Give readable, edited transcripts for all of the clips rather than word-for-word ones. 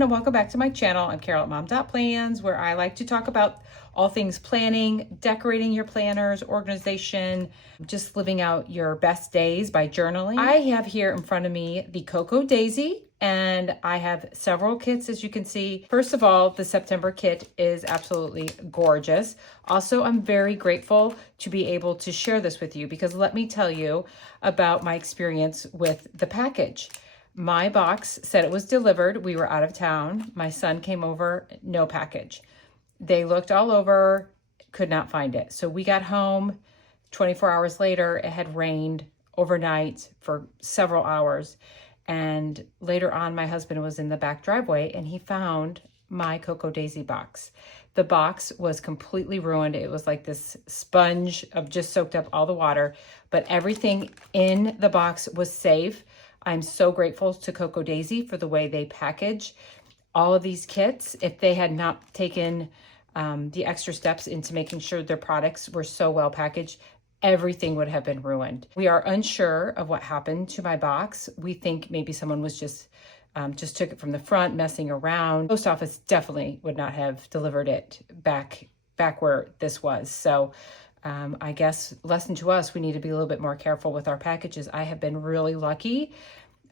everyone, and welcome back to my channel. I'm Carol at Mom.Plans, where I like to talk about all things planning, decorating your planners, organization, just living out your best days by journaling. I have here in front of me the Cocoa Daisy, and I have several kits, as you can see. First of all, the September kit is absolutely gorgeous. Also, I'm very grateful to be able to share this with you because let me tell you about my experience with the package. My box said it was delivered. We were out of town. My son came over, no package. They looked all over, could not find it. So we got home 24 hours later. It had rained overnight for several hours. And later on, my husband was in the back driveway and he found my Cocoa Daisy box. The box was completely ruined. It was like this sponge of just soaked up all the water, but everything in the box was safe. I'm so grateful to Cocoa Daisy for the way they package all of these kits. If they had not taken the extra steps into making sure their products were so well packaged, everything would have been ruined. We are unsure of what happened to my box. We think maybe someone was just took it from the front, messing around. Post office definitely would not have delivered it back where this was. So I guess lesson to us, we need to be a little bit more careful with our packages. I have been really lucky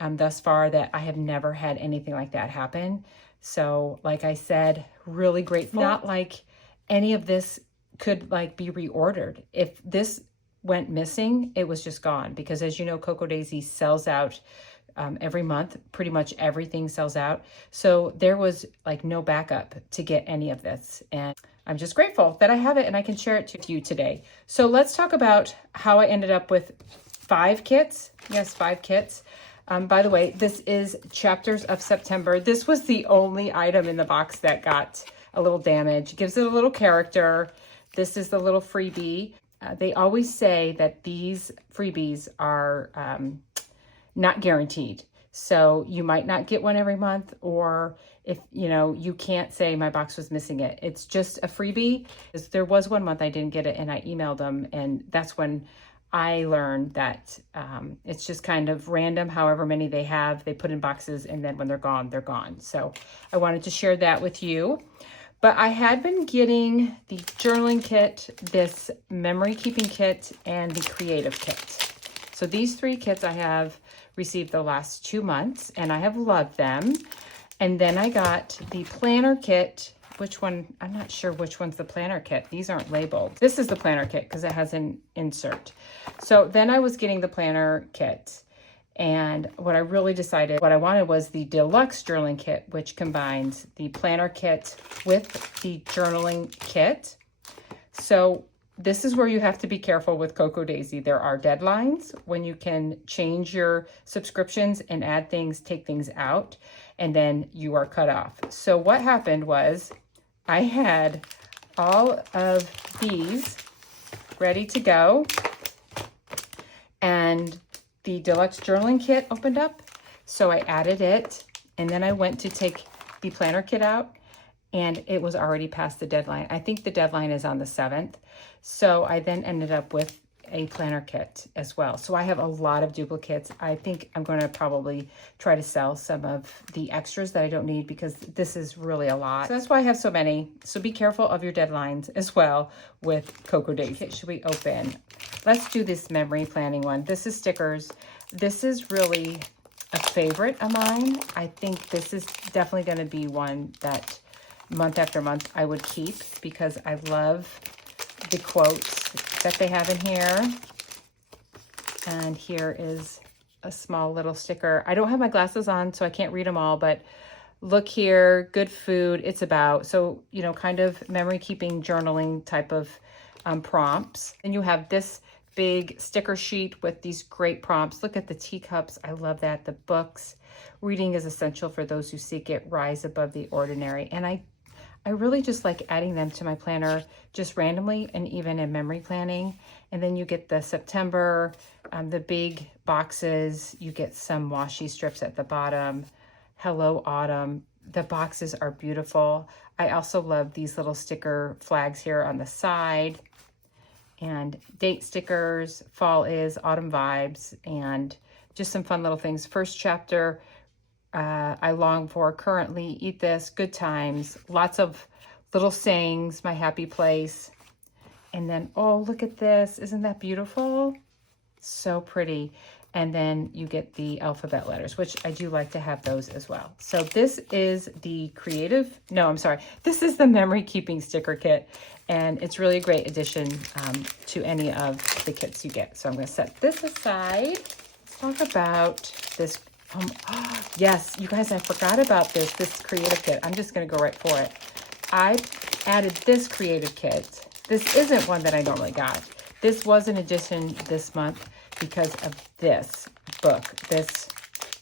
thus far that I have never had anything like that happen. So like I said, really grateful. Not like any of this could like be reordered. If this went missing, it was just gone because as you know, Cocoa Daisy sells out every month. Pretty much everything sells out. So there was like no backup to get any of this. And I'm just grateful that I have it and I can share it with you today. So let's talk about how I ended up with 5 kits. Yes, 5 kits. By the way, this is Chapters of September. This was the only item in the box that got a little damage. It gives it a little character. This is the little freebie. They always say that these freebies are not guaranteed. So you might not get one every month, or if you can't say my box was missing it. It's just a freebie. There was one month I didn't get it and I emailed them, and that's when I learned that it's just kind of random. However many they have, they put in boxes, and then when they're gone, they're gone. So I wanted to share that with you. But I had been getting the journaling kit, this memory keeping kit, and the creative kit. So these 3 kits I have received the last 2 months and I have loved them. And then I got the planner kit. Which one? I'm not sure which one's the planner kit. These aren't labeled. This is the planner kit because it has an insert. So then I was getting the planner kit. And what I really decided, what I wanted was the Deluxe journaling kit, which combines the planner kit with the journaling kit. So this is where you have to be careful with Cocoa Daisy. There are deadlines when you can change your subscriptions and add things, take things out, and then you are cut off. So what happened was I had all of these ready to go, and the Deluxe journaling kit opened up. So I added it, and then I went to take the planner kit out, and it was already past the deadline. I think the deadline is on the 7th. So I then ended up with a planner kit as well. So I have a lot of duplicates. I think I'm going to probably try to sell some of the extras that I don't need because this is really a lot. So that's why I have so many. So be careful of your deadlines as well with Cocoa Daisy. Should we open? Let's do this memory planning one. This is stickers. This is really a favorite of mine. I think this is definitely going to be one that month after month I would keep because I love the quotes that they have in here. And here is a small little sticker. I don't have my glasses on, so I can't read them all, but look here, good food, it's about. So, kind of memory keeping, journaling type of prompts. And you have this big sticker sheet with these great prompts. Look at the teacups. I love that. The books. Reading is essential for those who seek it. Rise above the ordinary. And I really just like adding them to my planner just randomly and even in memory planning. And then you get the September, the big boxes. You get some washi strips at the bottom. Hello, Autumn. The boxes are beautiful. I also love these little sticker flags here on the side. And date stickers, fall is, autumn vibes, and just some fun little things. First chapter, I long for, currently, eat this, good times, lots of little sayings, my happy place. And then, oh, look at this. Isn't that beautiful? So pretty. And then you get the alphabet letters, which I do like to have those as well. So this is the creative, no, I'm sorry. This is the memory keeping sticker kit. And it's really a great addition to any of the kits you get. So I'm going to set this aside. Talk about this. Yes, you guys, I forgot about this creative kit. I'm just going to go right for it. I added this creative kit. This isn't one that I normally got. This was an addition this month because of this book, this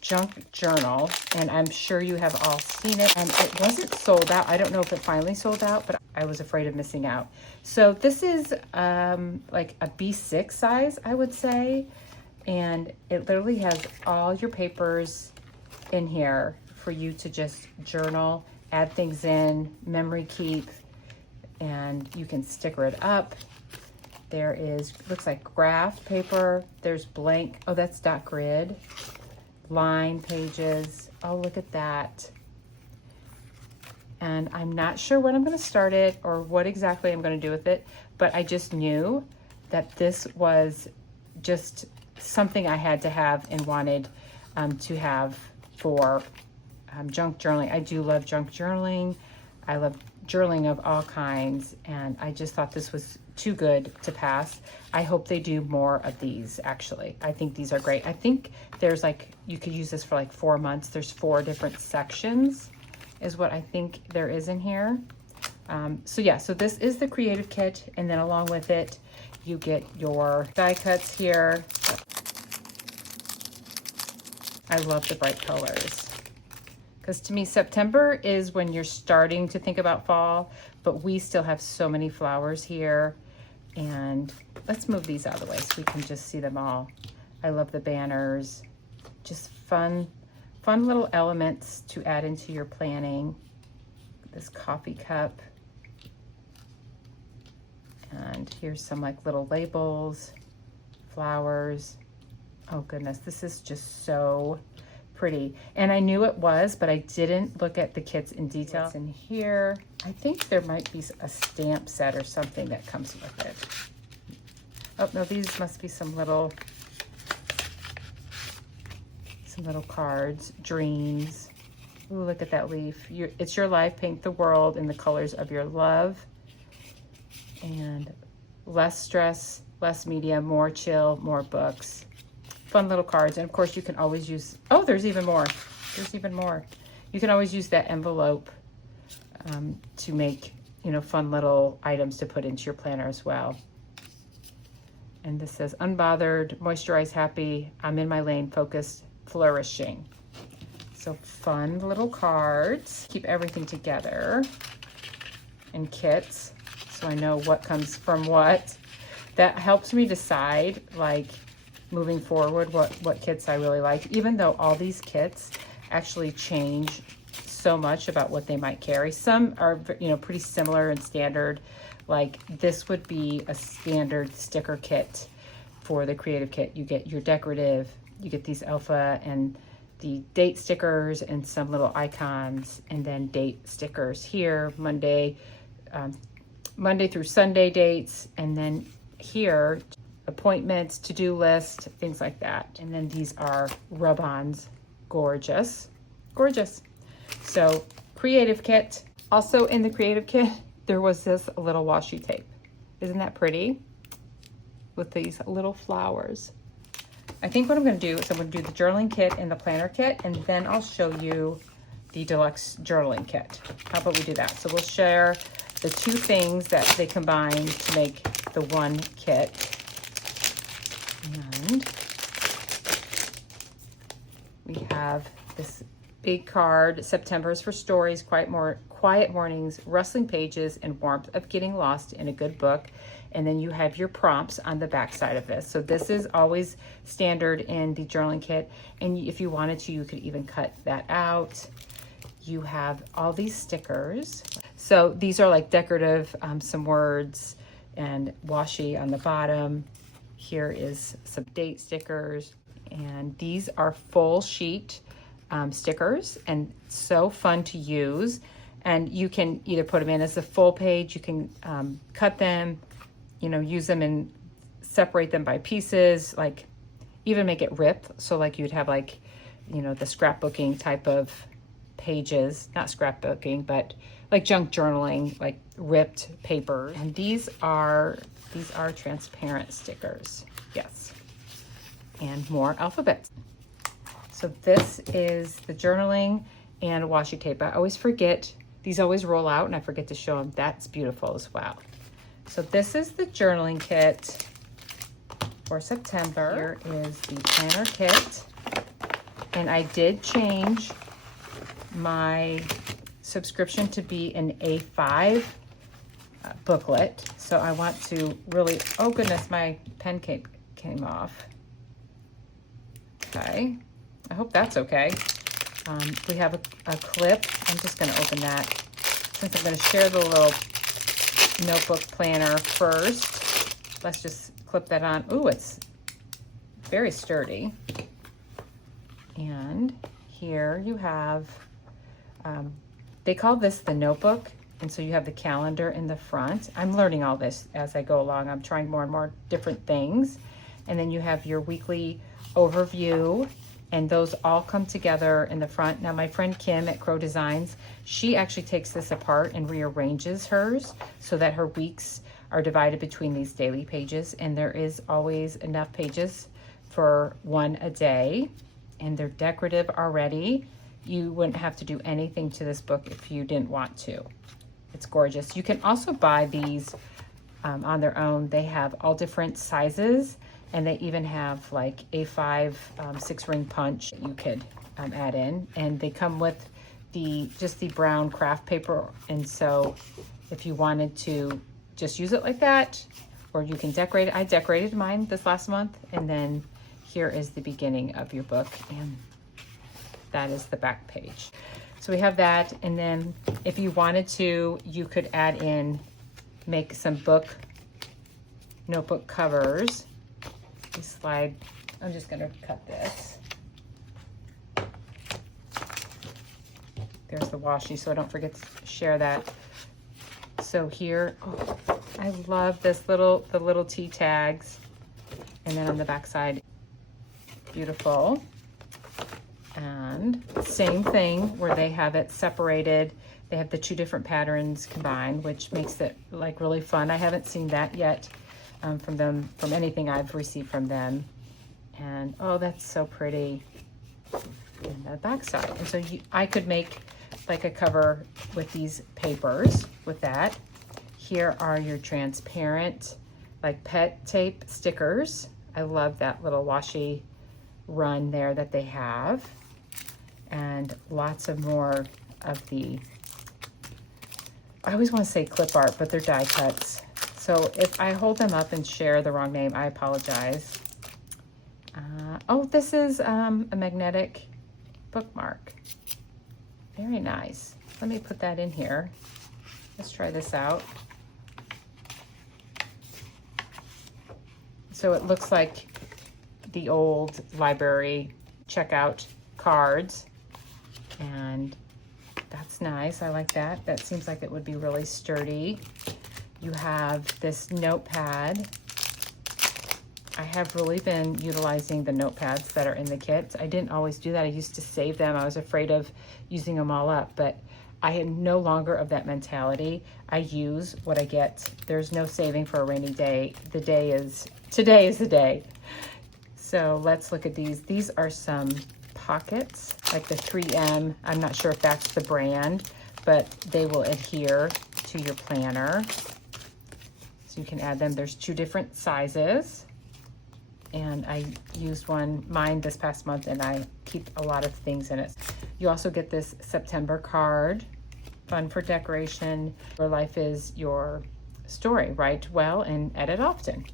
junk journal, and I'm sure you have all seen it, and it wasn't sold out. I don't know if it finally sold out, but I was afraid of missing out. So this is like a B6 size, I would say, and it literally has all your papers in here for you to just journal, add things in, memory keep, and you can sticker it up. There is, looks like graph paper. There's blank, oh, that's dot grid. Line pages. Oh, look at that. And I'm not sure when I'm going to start it or what exactly I'm going to do with it, but I just knew that this was just something I had to have and wanted to have for junk journaling. I do love junk journaling. I love journaling of all kinds, and I just thought this was too good to pass. I hope they do more of these, actually. I think these are great. I think there's like, you could use this for like 4 months. There's 4 different sections is what I think there is in here. So yeah, so this is the creative kit, and then along with it, you get your die cuts here. I love the bright colors. Because to me, September is when you're starting to think about fall, but we still have so many flowers here. And let's move these out of the way so we can just see them all. I love the banners. Just fun little elements to add into your planning. This coffee cup. And here's some like little labels, flowers. Oh goodness, this is just so pretty. And I knew it was, but I didn't look at the kits in detail. What's in here? I think there might be a stamp set or something that comes with it. Oh no, these must be some little cards, dreams. Ooh, look at that leaf. It's your life, paint the world in the colors of your love. And less stress, less media, more chill, more books. Fun little cards. And of course you can always use, oh, there's even more. There's even more. You can always use that envelope to make, you know, fun little items to put into your planner as well. And this says, unbothered, moisturized, happy, I'm in my lane, focused, flourishing. So fun little cards. Keep everything together in kits, so I know what comes from what. That helps me decide, like, moving forward, what kits I really like, even though all these kits actually change so much about what they might carry. Some are, you know, pretty similar and standard. Like this would be a standard sticker kit for the creative kit. You get your decorative, you get these alpha and the date stickers and some little icons, and then date stickers here, Monday through Sunday dates, and then here, appointments, to-do list, things like that. And then these are rub-ons. Gorgeous, gorgeous. So creative kit. Also in the creative kit, there was this little washi tape. Isn't that pretty? With these little flowers. I think what I'm going to do is I'm going to do the journaling kit and the planner kit, and then I'll show you the deluxe journaling kit. How about we do that? So we'll share the 2 things that they combine to make the one kit. And we have this big card. September is for stories, quiet mornings, rustling pages, and warmth of getting lost in a good book. And then you have your prompts on the back side of this. So this is always standard in the journaling kit. And if you wanted to, you could even cut that out. You have all these stickers. So these are like decorative, some words and washi on the bottom. Here is some date stickers. And these are full sheet stickers, and so fun to use. And you can either put them in as a full page, you can cut them, you know, use them and separate them by pieces, like even make it rip. So like you'd have like, you know, the scrapbooking type of pages, not scrapbooking, but like junk journaling, like ripped paper. And these are transparent stickers, yes. And more alphabets. So this is the journaling and washi tape. I always forget, these always roll out and I forget to show them. That's beautiful as well. So this is the journaling kit for September. Here is the planner kit. And I did change my subscription to be an A5 booklet. So I want to really, oh goodness, my pen came off. Okay, I hope that's okay. We have a clip. I'm just gonna open that since I'm gonna share the little notebook planner first. Let's just clip that on. Ooh, it's very sturdy. And here you have, they call this the notebook. And so you have the calendar in the front. I'm learning all this as I go along. I'm trying more and more different things. And then you have your weekly overview, and those all come together in the front. Now my friend Kim at Crow Designs, she actually takes this apart and rearranges hers so that her weeks are divided between these daily pages, and there is always enough pages for one a day, and they're decorative already. You wouldn't have to do anything to this book if you didn't want to. It's gorgeous. You can also buy these on their own. They have all different sizes, and they even have like A5 6-ring punch that you could add in. And they come with just the brown craft paper. And so if you wanted to just use it like that, or you can decorate it. I decorated mine this last month. And then here is the beginning of your book, and that is the back page. So we have that, and then if you wanted to, you could add in, make some notebook covers. You slide, I'm just gonna cut this. There's the washi, so I don't forget to share that. So here, oh, I love this the little T tags, and then on the back side, beautiful. And same thing where they have it separated. They have the two different patterns combined, which makes it like really fun. I haven't seen that yet from them, from anything I've received from them. And oh, that's so pretty. And the back side. And so I could make like a cover with these papers with that. Here are your transparent like pet tape stickers. I love that little washi run there that they have. And lots of more of the, I always want to say clip art, but they're die cuts. So if I hold them up and share the wrong name, I apologize. Oh, this is a magnetic bookmark. Very nice. Let me put that in here. Let's try this out. So it looks like the old library checkout cards, and that's nice. I like that. That seems like it would be really sturdy. You have this notepad. I have really been utilizing the notepads that are in the kit. I didn't always do that. I used to save them. I was afraid of using them all up, but I am no longer of that mentality. I use what I get. There's no saving for a rainy day. Today is the day. So let's look at these. These are some pockets, like the 3M. I'm not sure if that's the brand, but they will adhere to your planner. So you can add them. There's two different sizes. And I used mine this past month, and I keep a lot of things in it. You also get this September card, fun for decoration. Your life is your story. Write well and edit often.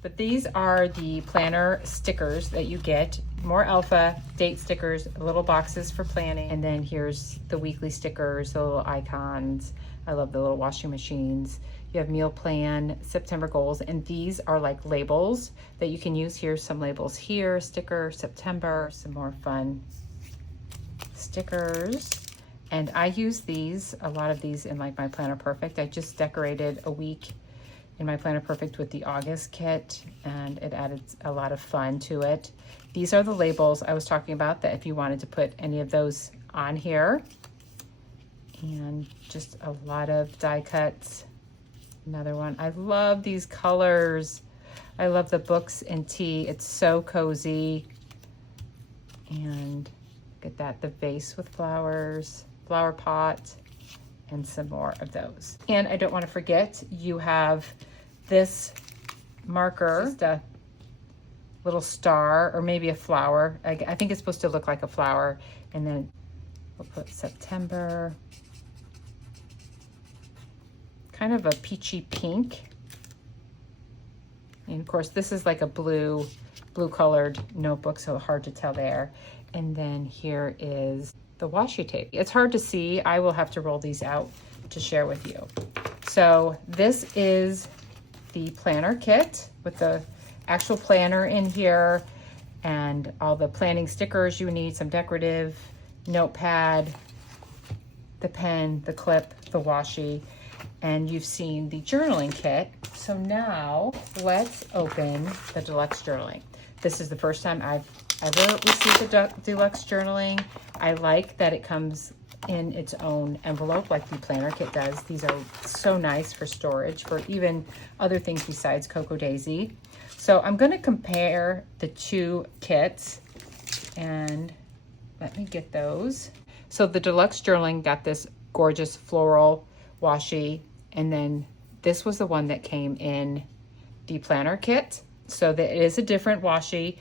But these are the planner stickers that you get. more alpha, date stickers, little boxes for planning. And then here's the weekly stickers, the little icons. I love the little washing machines. You have meal plan, September goals, and these are like labels that you can use. Here's some labels here, sticker, September, some more fun stickers. And I use these, a lot of these in like my Planner Perfect. I just decorated a week in my Planner Perfect with the August kit, and it added a lot of fun to it. These are the labels I was talking about, that if you wanted to put any of those on here. And just a lot of die cuts. Another one. I love these colors. I love the books and tea. It's so cozy. And look at that, the vase with flowers, flower pot, and some more of those. And I don't want to forget, you have this marker, just a little star or maybe a flower. I think it's supposed to look like a flower. And then we'll put September. Kind of a peachy pink. And of course, this is like a blue colored notebook, so hard to tell there. And then here is the washi tape. It's hard to see. I will have to roll these out to share with you. So this is the planner kit with the actual planner in here and all the planning stickers you need, some decorative, notepad, the pen, the clip, the washi, and you've seen the journaling kit. So now let's open the Deluxe journaling. This is the first time I've ever received the Deluxe journaling. I like that it comes in its own envelope like the planner kit does. These are so nice for storage for even other things besides Cocoa Daisy. So I'm going to compare the two kits, and let me get those. So the Deluxe journaling got this gorgeous floral washi, and then this was the one that came in the planner kit. So that it is a different washi,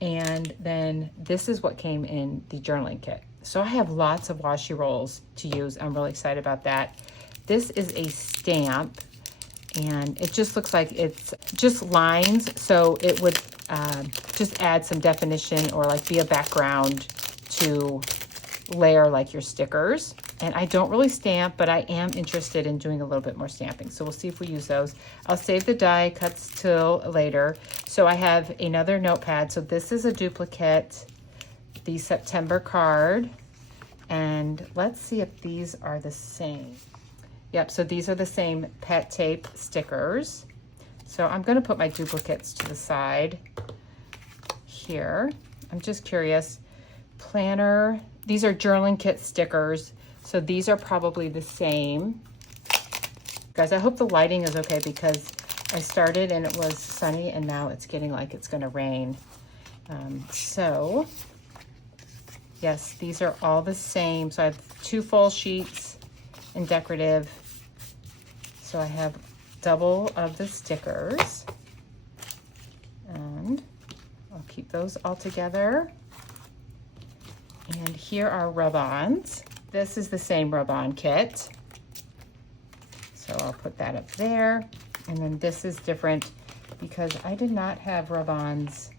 and then this is what came in the journaling kit. So I have lots of washi rolls to use. I'm really excited about that. This is a stamp, and it just looks like it's just lines, so it would just add some definition or like be a background to layer like your stickers. And I don't really stamp, but I am interested in doing a little bit more stamping. So we'll see if we use those. I'll save the die cuts till later. So I have another notepad. So this is a duplicate, the September card. And let's see if these are the same. Yep, so these are the same pet tape stickers. So I'm gonna put my duplicates to the side here. I'm just curious. Planner, these are journaling kit stickers. So these are probably the same. Guys, I hope the lighting is okay because I started and it was sunny and now it's getting like it's gonna rain. So yes, these are all the same. So I have 2 full sheets in decorative. So I have double of the stickers, and I'll keep those all together. And here are rub-ons. This is the same rub-on kit. So I'll put that up there. And then this is different because I did not have rub-ons,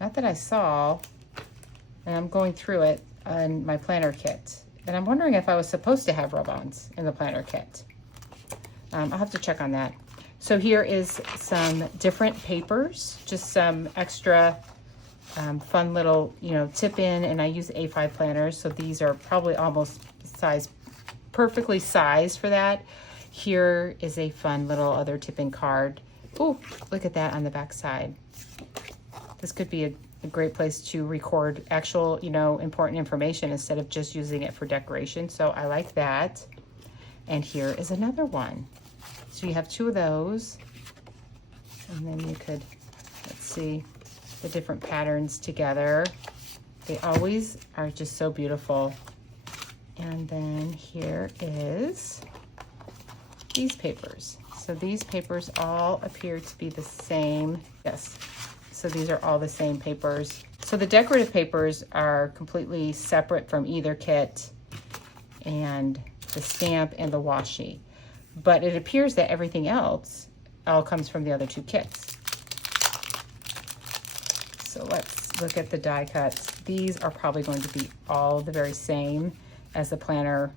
not that I saw, and I'm going through it on my planner kit. And I'm wondering if I was supposed to have rub-ons in the planner kit. I'll have to check on that. So here is some different papers, just some extra fun little, tip in, and I use A5 planners, so these are probably almost perfectly sized for that. Here is a fun little other tip in card. Oh, look at that on the back side. This could be a great place to record actual, important information instead of just using it for decoration. So I like that. And here is another one. So you have 2 of those, and then you could, let's see, the different patterns together. They always are just so beautiful. And then here is these papers. So these papers all appear to be the same. Yes, so these are all the same papers. So the decorative papers are completely separate from either kit, and the stamp and the washi. But it appears that everything else all comes from the other 2 kits. So let's look at the die cuts. These are probably going to be all the very same as the planner.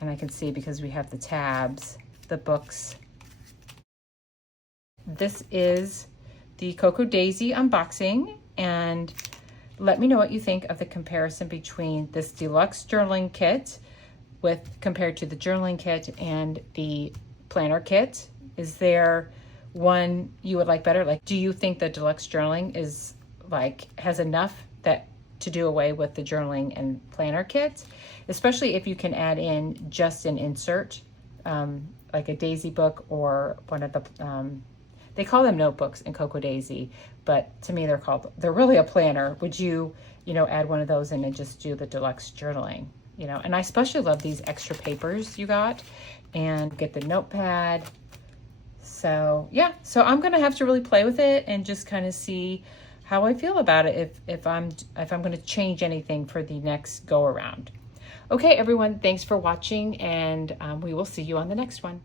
And I can see because we have the tabs, the books. This is the Cocoa Daisy unboxing, and let me know what you think of the comparison between this deluxe journaling kit compared to the journaling kit and the planner kit. Is there one you would like better? Like, do you think the deluxe journaling is has enough to do away with the journaling and planner kit, especially if you can add in just an insert, like a daisy book or one of the, they call them notebooks in Cocoa Daisy, but to me they're really a planner. Would you, add one of those in and just do the deluxe journaling, and I especially love these extra papers you got, and get the notepad. So yeah, so I'm gonna have to really play with it and just kind of see how I feel about it, if I'm going to change anything for the next go around. Okay, everyone, thanks for watching, and we will see you on the next one.